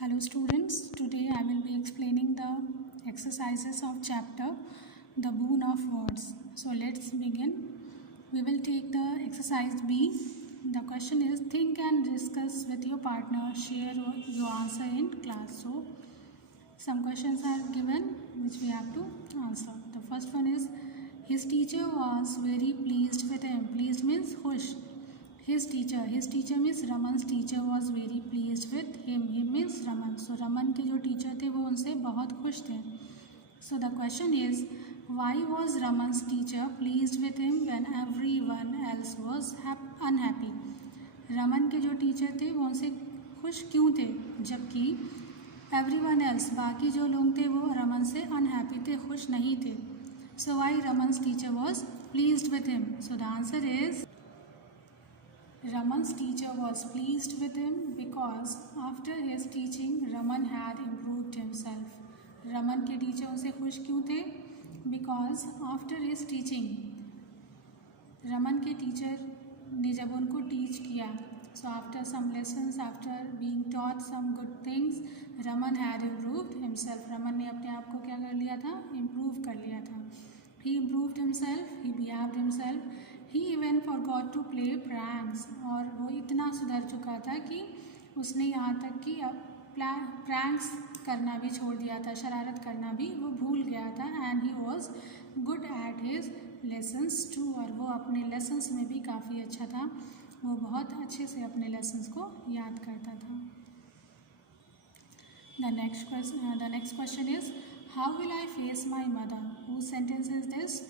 Hello students, today I will be explaining the exercises of chapter The Boon of Words. So let's begin. We will take the exercise B. The question is think and discuss with your partner, share your answer in class. So some questions are given which we have to answer. The first one is his teacher was very pleased with him. Pleased means khush. His teacher means Raman's teacher was very pleased with him means Raman. So Raman के जो teacher थे वो उनसे बहुत खुश थे. So the question is why was Raman's teacher pleased with him when everyone else was unhappy. Raman के जो टीचर थे वो उनसे खुश क्यों थे जबकि एवरी वन एल्स बाकी जो लोग थे वो रमन से अनहैप्पी थे, खुश नहीं थे. So why Raman's teacher was pleased with him. So the answer is Raman's teacher was pleased with him because after his teaching Raman had improved himself. Raman के टीचर उसे खुश क्यों थे? Because after his teaching Raman के teacher ने जब उनको teach किया, so after some lessons, after being taught some good things, Raman had improved himself. Raman ने अपने आप को क्या कर लिया था? Improve कर लिया था. He improved himself, he behaved himself. He even forgot to play pranks. और वो इतना सुधर चुका था कि उसने यहाँ तक कि अब प्रैंक्स करना भी छोड़ दिया था, शरारत करना भी वो भूल गया था. And he was good at his lessons too. और वो अपने लेसन्स में भी काफ़ी अच्छा था, वो बहुत अच्छे से अपने लेसन्स को याद करता था. The next question is how will I face my mother? Whose sentence is this?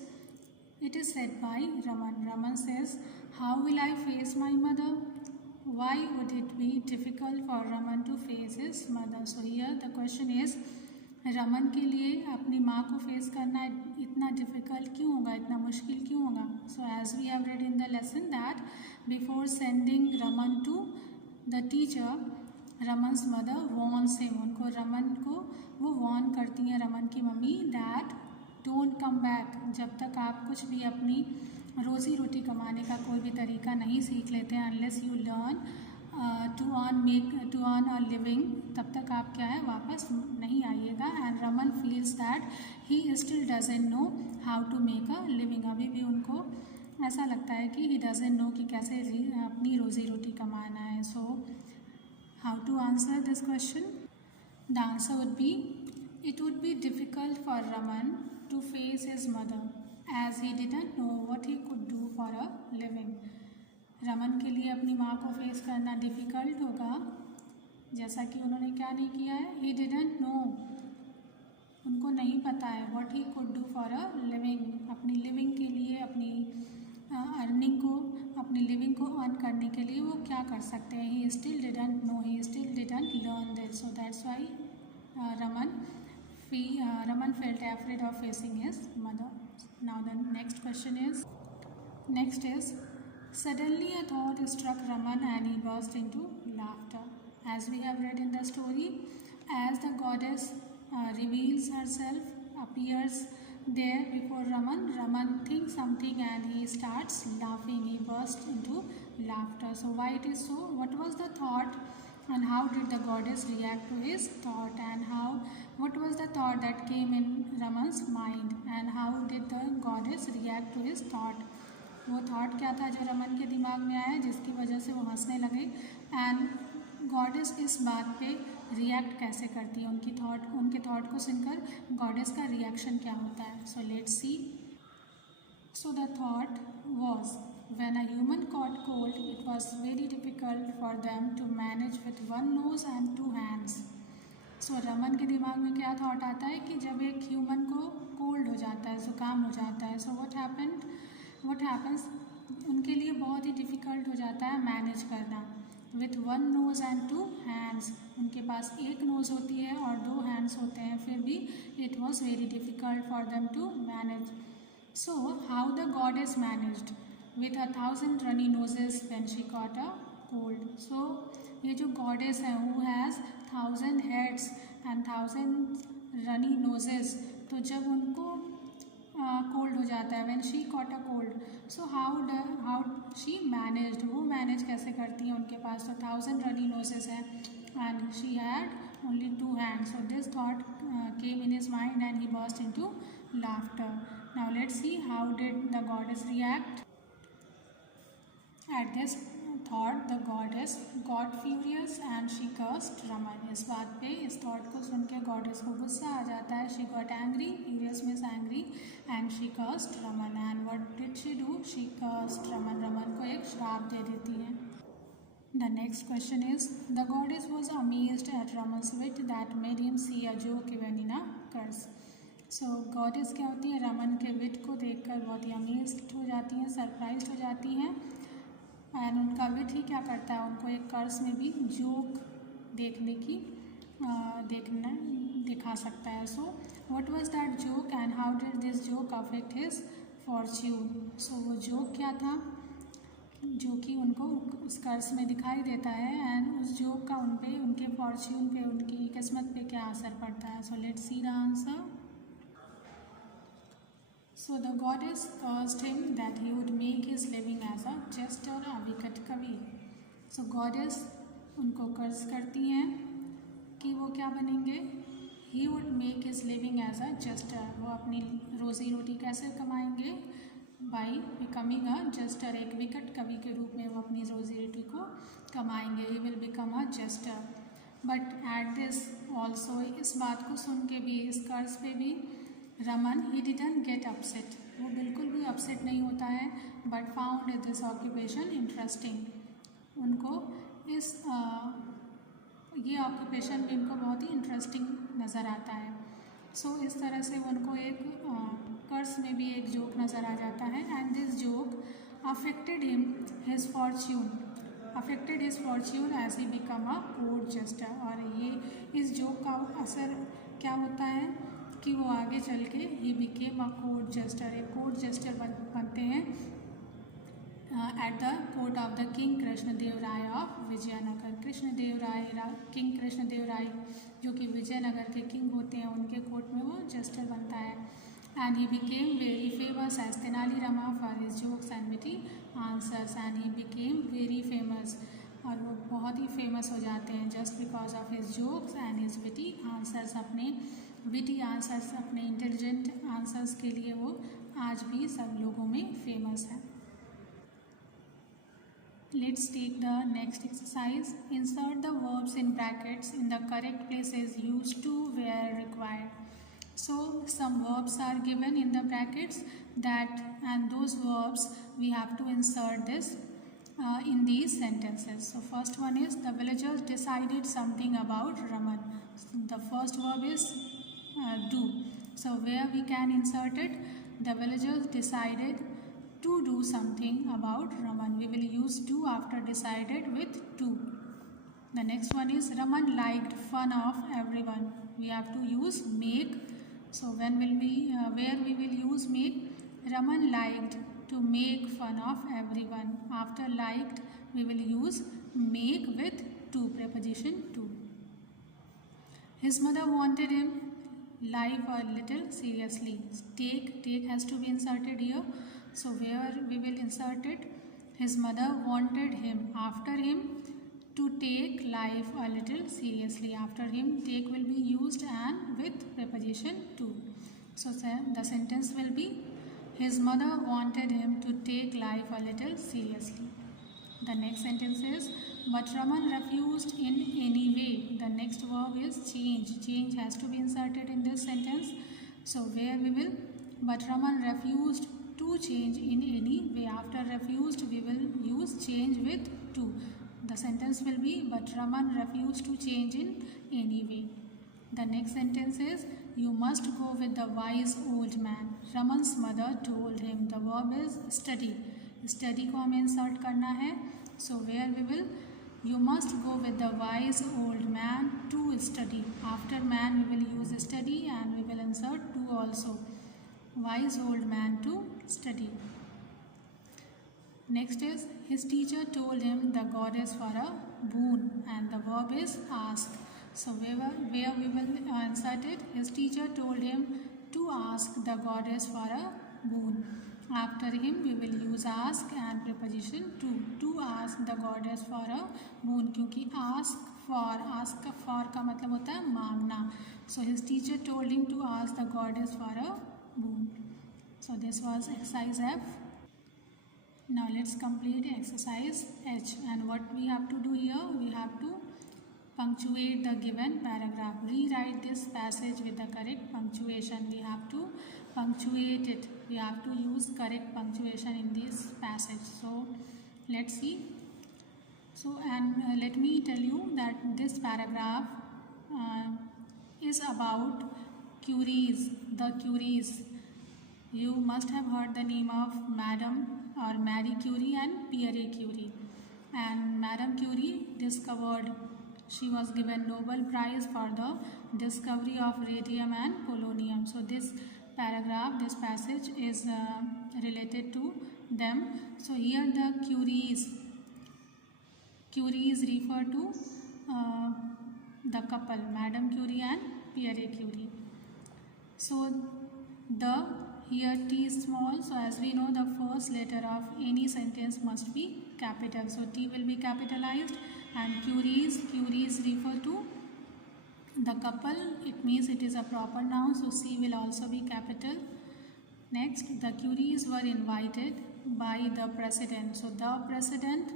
It is said by Raman. Raman says, how will I face my mother? Why would it be difficult for Raman to face his mother? So here the question is, Raman के लिए अपनी माँ को face करना इतना difficult क्यों होगा, इतना मुश्किल क्यों होगा? So as we have read in the lesson that before sending Raman to the teacher, Raman's mother warns him. उनको रमन को वो वॉर्न करती हैं रमन की mummy that don't come back. जब तक आप कुछ भी अपनी रोज़ी रोटी कमाने का कोई भी तरीका नहीं सीख लेते हैं, unless you learn to earn a living, तब तक आप क्या है वापस नहीं आइएगा. And Raman feels that he still doesn't know how to make a living. अभी भी उनको ऐसा लगता है कि ही डजंट नो कि कैसे अपनी रोज़ी रोटी कमाना है. So how to answer this question? The answer would be it would be difficult for Raman to face his mother as he didn't know what he could do for a living. Raman के लिए अपनी माँ को face करना difficult होगा जैसा कि उन्होंने क्या नहीं किया है, he didn't know, उनको नहीं पता है what he could do for a living, अपनी लिविंग के लिए, अपनी अर्निंग को, अपनी लिविंग को अर्न करने के लिए वो क्या कर सकते हैं. he still didn't know, he still didn't learn this. So that's why Raman felt afraid of facing his mother. Now the next question is, suddenly a thought struck Raman and he burst into laughter. As we have read in the story, as the goddess reveals herself, appears there before Raman thinks something and he starts laughing. He bursts into laughter. So why it is so? What was the thought? And how did the goddess react to his thought? And what was the thought that came in Raman's mind? And how did the goddess react to his thought? वो thought क्या था जो रमन के दिमाग में आया जिसकी वजह से वो हंसने लगे? And goddess इस बात पे react कैसे करती है? उनके thought को सुनकर goddess का reaction क्या होता है? So let's see. So the thought was, when a human caught cold, it was very difficult for them to manage with one nose and two hands. So Raman के दिमाग में क्या थॉट आता है कि जब एक ह्यूमन को कोल्ड हो जाता है, ज़ुकाम हो जाता है, सो what happens, उनके लिए बहुत ही डिफ़िकल्ट हो जाता है मैनेज करना. With one nose and two hands, उनके पास एक नोज़ होती है और दो हैंड्स होते हैं, फिर भी it was very difficult for them to manage. So how the goddess managed with 1,000 runny noses when she caught a cold. So ये जो goddess है who has 1,000 heads and 1,000 runny noses, तो जब उनको कोल्ड हो जाता है when she caught a cold, so how she managed, वो मैनेज कैसे करती है? उनके पास तो 1,000 runny noses है and she had only 2 hands. So this thought came in his mind and he burst into laughter. Now let's see how did the goddess react. At this thought, the goddess got furious and she cursed Raman. इस बात पे, इस thought को सुन के goddess को गुस्सा आ जाता है. She got angry, furious means angry, and she cursed Raman. And what did she do? She cursed Raman. Raman को एक श्राप दे देती है. The next question is, the goddess was amazed at Raman's wit that made him see a joke even in a curse. So goddess क्या होती है, रमन के विट को देखकर बहुत ही अमेज्ड हो जाती हैं, सरप्राइज्ड हो जाती हैं. एंड उनका विट ही क्या करता है, उनको एक कर्स में भी जोक दिखा सकता है. So what was that joke and how did this joke affect his fortune. So वो जोक क्या था जो कि उनको उस कर्स में दिखाई देता है, एंड उस जोक का उनके फॉर्च्यून पे, उनकी किस्मत पे क्या असर पड़ता है. So let's see the answer. So the goddess cursed him that he would make his living as a jester, a wicked kavi. So goddess उनको कर्ज करती हैं कि वो क्या बनेंगे, he would make his living as a jester. वो अपनी रोज़ी रोटी कैसे कमाएंगे, by becoming a jester. एक विकट कवि के रूप में वो अपनी रोज़ी रोटी को कमाएंगे. he will become a jester. But at this also, इस बात को सुन के भी, इस कर्ज पे भी Raman he didn't get upset. वो बिल्कुल भी अपसेट नहीं होता है. But found this occupation interesting. उनको ये ऑक्यूपेशन भी उनको बहुत ही इंटरेस्टिंग नज़र आता है. सो इस तरह से उनको एक कर्स में भी एक जोक नज़र आ जाता है. And this joke affected his fortune as he become a court jester. और ये इस जोक का असर क्या होता है कि वो आगे चल के he became a court jester. एक कोर्ट जस्टर बनते हैं at the court of the king Krishnadeva Raya of Vijayanagara. King Krishnadeva Raya जो कि विजयनगर के किंग होते हैं, उनके कोर्ट में वो जस्टर बनता है. And he became very famous as Tenali Rama for his jokes and witty answers. And he became very famous, और वो बहुत ही फेमस हो जाते हैं just because of his jokes and his witty answers. अपने विटी आंसर्स, अपने इंटेलिजेंट आंसर्स के लिए वो आज भी सब लोगों में फेमस है. Let's take the next exercise. Insert the verbs in brackets in the correct places used to where required. So some verbs are given in the brackets and those verbs we have to insert this in these sentences. So first one is, the villagers decided something about Raman. So the first verb is do. So where we can insert it, the villagers decided to do something about Raman. We will use do after decided with to. The next one is, Raman liked fun of everyone. We have to use make. So where we will use make? Raman liked to make fun of everyone. After liked, we will use make with to, preposition to. His mother wanted him life a little seriously. Take has to be inserted here. So where we will insert it? His mother wanted him, after him, to take life a little seriously. After him, take will be used and with preposition to. So the sentence will be, his mother wanted him to take life a little seriously. The next sentence is, but Raman refused in any way. The next verb is change. Change has to be inserted in this sentence. So where we will, but Raman refused to change in any way. After refused, we will use change with to. The sentence will be, but Raman refused to change in any way. The next sentence is, you must go with the wise old man. Raman's mother told him. The verb is study. Study को हमें insert करना है. So where we will, you must go with the wise old man to study. After man we will use study and we will insert to also. Wise old man to study. Next is, his teacher told him the goddess for a boon, and the verb is ask. So where we will insert it, his teacher told him to ask the goddess for a boon. After him we will use ask and preposition to ask the goddess for a boon, क्योंकि ask for का मतलब होता है मांगना. So his teacher told him to ask the goddess for a boon. So this was exercise F. Now let's complete exercise H. And what we have to do here, we have to punctuate the given paragraph. Rewrite this passage with the correct punctuation. We have to punctuate it. We have to use correct punctuation in this passage. So let's see. So let me tell you that this paragraph is about Curies, the Curies. You must have heard the name of Madame or Marie Curie and Pierre Curie. And Madame Curie discovered, she was given Nobel Prize for the discovery of radium and polonium. So this paragraph, this passage is related to them. So here the Curies refer to the couple Madame Curie and Pierre Curie. So the here T is small, so as we know the first letter of any sentence must be capital. So T will be capitalized, and Curies refer to the couple. It means it is a proper noun, so C will also be capital. Next, the Curies were invited by the president. So the president,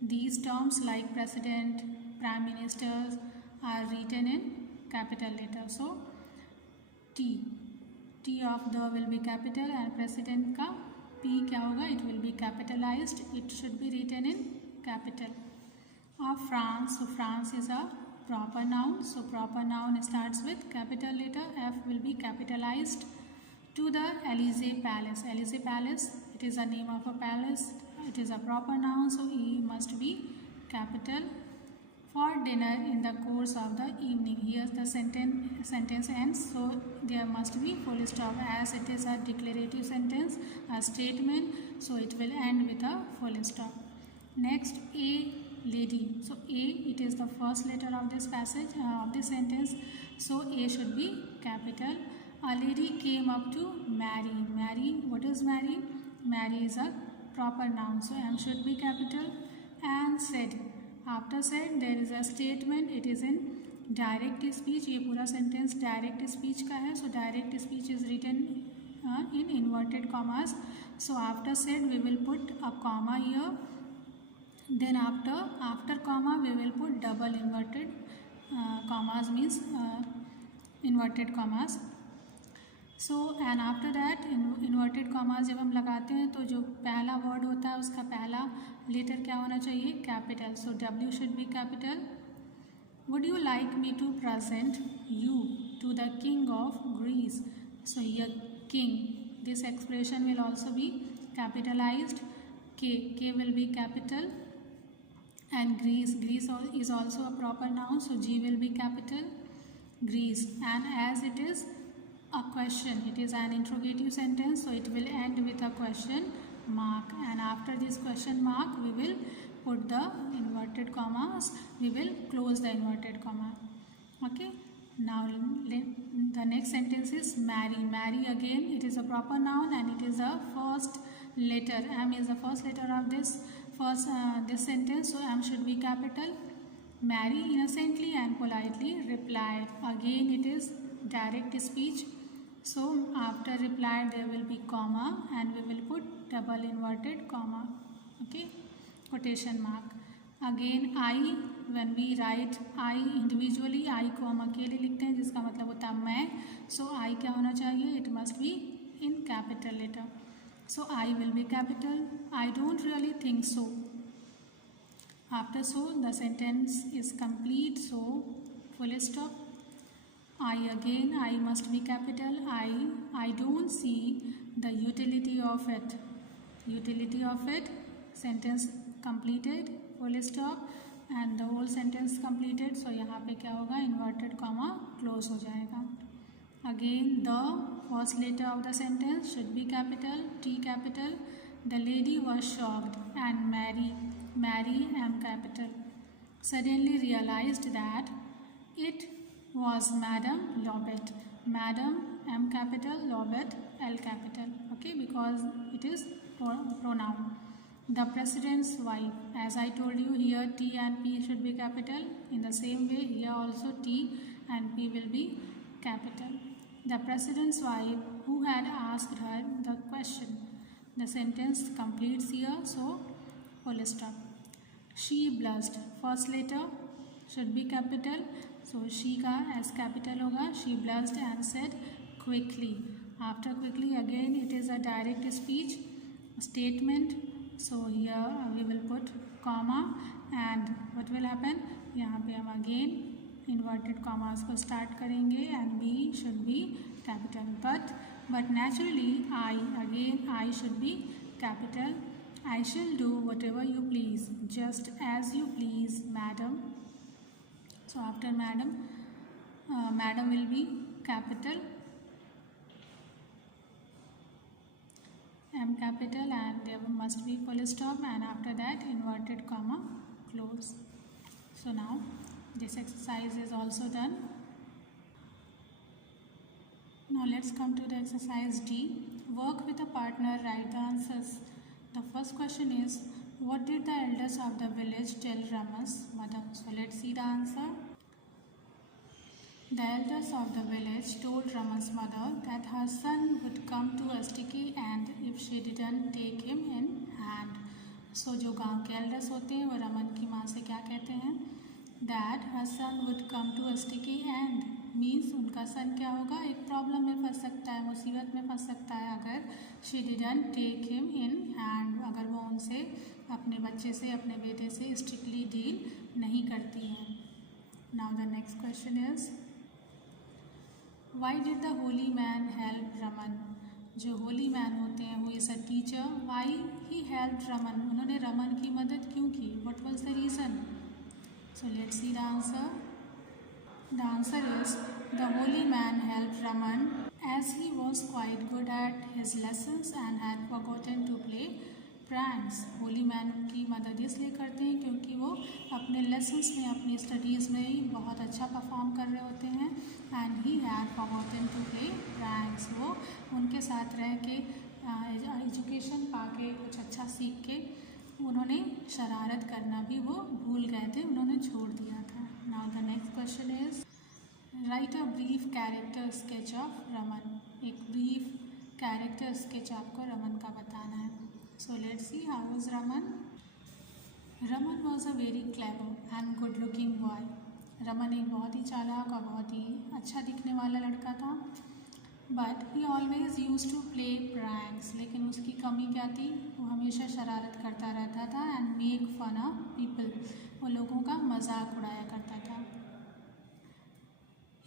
these terms like president, prime ministers are written in capital letter. So T of the will be capital and president का P क्या होगा, it will be capitalized, it should be written in capital. Of France, so France is a proper noun, so proper noun starts with capital letter, F will be capitalized. To the Elysee Palace, Elysee Palace, it is a name of a palace, it is a proper noun, so E must be capital. For dinner in the course of the evening, here the sentence ends, so there must be full stop. As it is a declarative sentence, a statement, so it will end with a full stop. Next, a lady, so A, it is the first letter of this passage of this sentence, so A should be capital. A lady came up to Mary. Mary, what is Mary? Mary is a proper noun, so M should be capital. And said, after said there is a statement, it is in direct speech. ये पूरा sentence direct speech का है, so direct speech is written in inverted commas. So after said we will put a comma here, then after comma we will put double inverted commas, means inverted commas. So and after that inverted commas जब हम लगाते हैं तो जो पहला word होता है उसका पहला लेटर क्या होना चाहिए, capital. So W should be capital. Would you like me to present you to the king of Greece? So here king, this expression will also be capitalized. K will be capital. And Greece is also a proper noun, so G will be capital. Greece, and as it is a question, it is an interrogative sentence, so it will end with a question mark, and after this question mark we will put the inverted commas, we will close the inverted comma. Okay, now the next sentence is marry. Marry, again it is a proper noun and it is the first letter, M is the first letter of this sentence, so M should be capital. Mary innocently and politely replied. Again it is direct speech, so after replied there will be comma and we will put double inverted comma, okay, quotation mark. Again I, when we write I individually, I को हम अकेले लिखते हैं जिसका मतलब होता है मैं, so I क्या होना चाहिए, it must be in capital letter, so I will be capital. I don't really think so. After so the sentence is complete, so full stop. I, again I must be capital. I don't see the utility of it. Utility of it, sentence completed, full stop, and the whole sentence completed. So यहाँ पे क्या होगा, inverted comma close हो जाएगा. Again the first letter of the sentence should be capital, T capital. The lady was shocked and Mary M capital suddenly realized that it was Madame Lobet. Madame M capital, Lobet L capital, okay, because it is pronoun. The president's wife. As I told you, here T and P should be capital. In the same way, here also T and P will be capital. The president's wife who had asked her the question. The sentence completes here, so full stop. She blushed. First letter should be capital, so she का as capital होगा. She blushed and said quickly. After quickly, again it is a direct speech statement. So here we will put comma and what will happen? यहाँ पे हम again inverted commas को start करेंगे and B should be capital. But naturally I should be capital. I shall do whatever you please, just as you please, madam. So after madam, madam will be capital, M capital, and there must be full stop, and after that inverted comma close. So now this exercise is also done. Now let's come to the exercise D. Work with a partner, write the answers. The first question is, what did the elders of the village tell Rama's mother? So let's see the answer. The elders of the village told Rama's mother that her son would come to STK and if she didn't take him in hand. So जो गांव के elders होते हैं वो रमन की माँ से क्या कहते हैं? That her son would come to STK and means उनका सन क्या होगा, एक प्रॉब्लम में फंस सकता है, मुसीबत में फंस सकता है अगर she didn't take him in hand, अगर वो उनसे अपने बच्चे से अपने बेटे से स्ट्रिक्टली डील नहीं करती हैं. Now the next question is, why did the Holi man help Raman? जो होली मैन होते हैं वो is a teacher, why he help Raman, उन्होंने रमन की मदद क्यों की? What was the reason? So let's see the answer. The answer is, the holy man helped Raman as he was quite good at his lessons and had forgotten to play pranks. Holi man की मदद इसलिए करते हैं क्योंकि वो अपने lessons में, अपनी स्टडीज़ में ही बहुत अच्छा परफॉर्म कर रहे होते हैं. And he had forgotten to play pranks, वो उनके साथ रह के एजुकेशन पा के कुछ अच्छा सीख के उन्होंने शरारत करना भी वो भूल गए थे, उन्होंने छोड़ दिया था. Now the next question is, right a brief character sketch of Raman. एक ब्रीफ कैरेक्टर स्केच आपको रमन का बताना है. So let's see how was Raman. Raman was a very clever and good looking boy. Raman एक बहुत ही चालाक और बहुत ही अच्छा दिखने वाला लड़का था. But he always use to play pranks, लेकिन उसकी कमी क्या थी? वो हमेशा शरारत करता रहता था. And make fun of people, वो लोगों का मजाक उड़ाया करता था.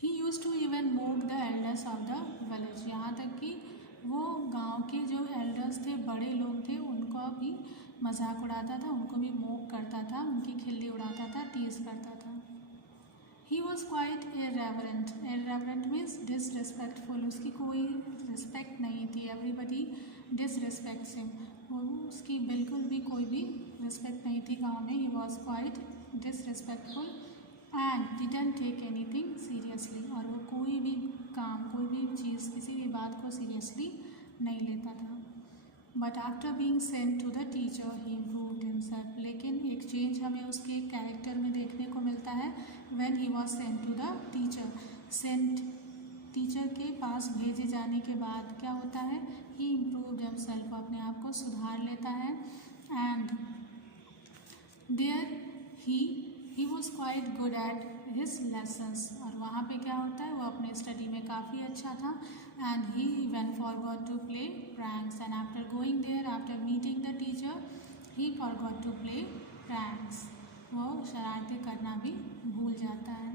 He use to even mock the elders of the village, यहाँ तक कि वो गांव के जो एल्डर्स थे, बड़े लोग थे, उनको भी मजाक उड़ाता था, उनको भी मोक करता था, उनकी खिल्ली उड़ाता था, टीज करता था. He was quite irreverent. Irreverent means disrespectful, उसकी कोई रिस्पेक्ट नहीं थी. एवरीबडी डिसरिस्पेक्ट्स हिम, वो उसकी बिल्कुल भी कोई भी रिस्पेक्ट नहीं थी गांव में. He was quite disrespectful and didn't take anything seriously, और वो कोई भी काम, कोई भी चीज़, किसी भी बात को सीरियसली नहीं लेता था. But after being sent to the teacher he improved himself, लेकिन एक चेंज हमें उसके कैरेक्टर में देखने को मिलता है. When he was sent to the teacher, sent teacher के पास भेजे जाने के बाद क्या होता है? ही इम्प्रूव्ड हिमसेल्फ, अपने आप को सुधार लेता है. And there he was quite good at his lessons, और वहाँ पे क्या होता है? वो अपने स्टडी में काफ़ी अच्छा था. And he went forgot to play pranks, and after going there, after meeting the teacher, he forgot to play pranks, वो शरारतें करना भी भूल जाता है.